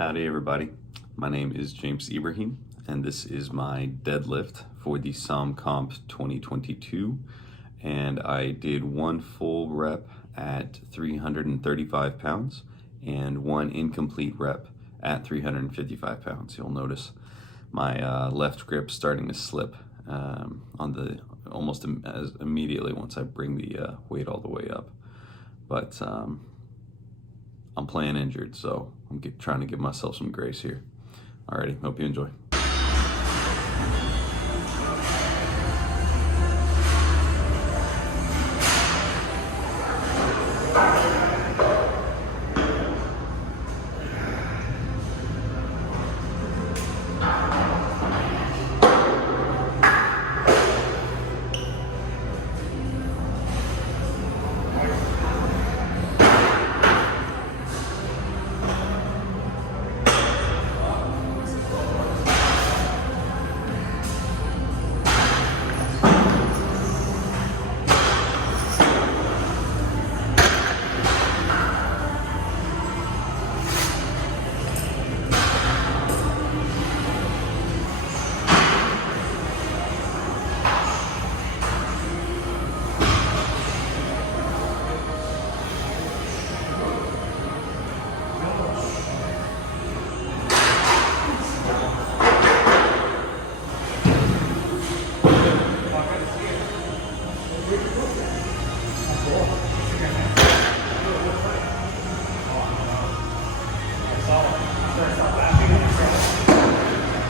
Howdy everybody, my name is James Ibrahim and this is my deadlift for the SOM+COMP 2022, and I did one full rep at 335 pounds and one incomplete rep at 355 pounds. You'll notice my left grip starting to slip almost as immediately once I bring the weight all the way up, but I'm playing injured, so I'm trying to give myself some grace here. Alrighty, hope you enjoy.